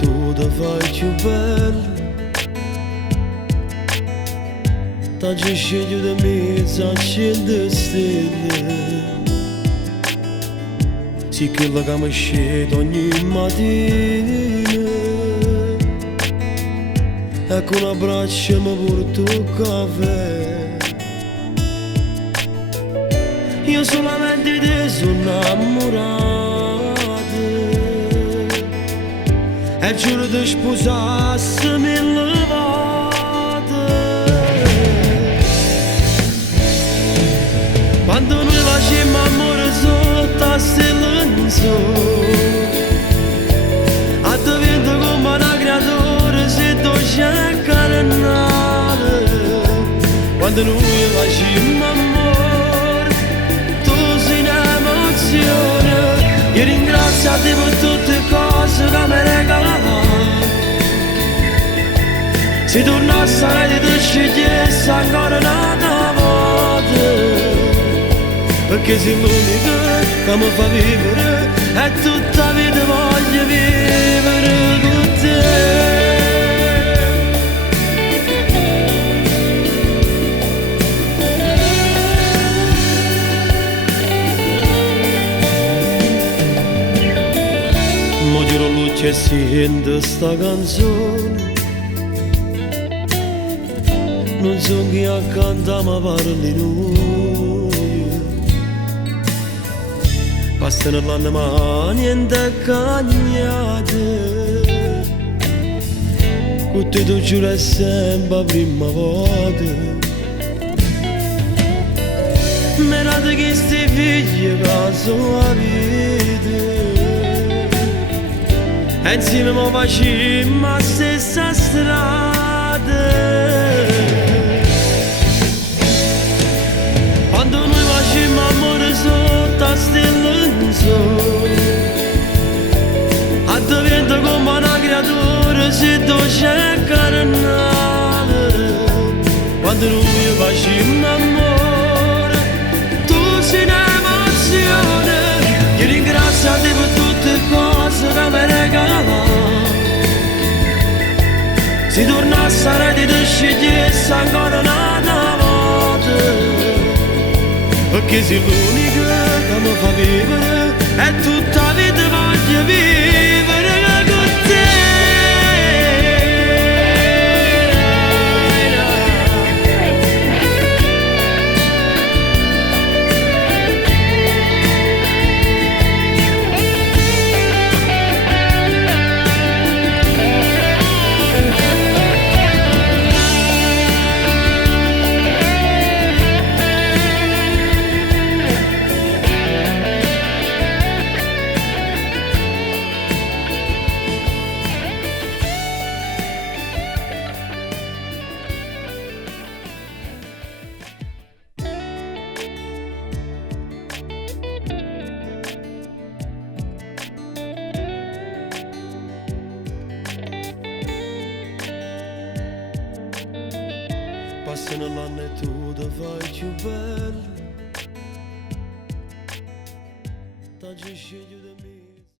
tu da fai più bello. T'aggi scegli da me, s'accende stelle. Sì che la cama scende ogni mattina. E con un abbraccio mi porto un caffè. Io solamente te sono innamorato. E giuro di sposarsi mille volte. Quando noi facciamo amore sotto a stelle in sole, a te vento come una creatura se tu c'è carnale. Quando noi facciamo amore, tu sei un'emozione. Io ringrazio te per tutte le cose che mi regalava. Se tornassi a te ti scegliessi ancora una volta, perché sei l'unica che mi fa vivere e tutta la vita voglio vivere con te. Mo giro luce e sento sta canzone. Non so chi accanto ma parli noi. Passano l'anno ma niente cagnate. Con te tu giuro sempre la prima volta. Menate che sti figli che sono la vita. E insieme mo facciamo la stessa strada. Quando noi facciamo amore sotto a stelle in sole, a te vento come una creatura se tu c'è carnale. Quando noi facciamo amore, tu sei un'emozione. Io ringrazio te per tutte le cose che mi regalava. Se tornassi a te ti scegliessi ancora una volta, perché sei l'unica che mi fa vivere e tutta la vita voglio vivere con te. Passano l'anno e tu da fai più bello. T'aggi scegli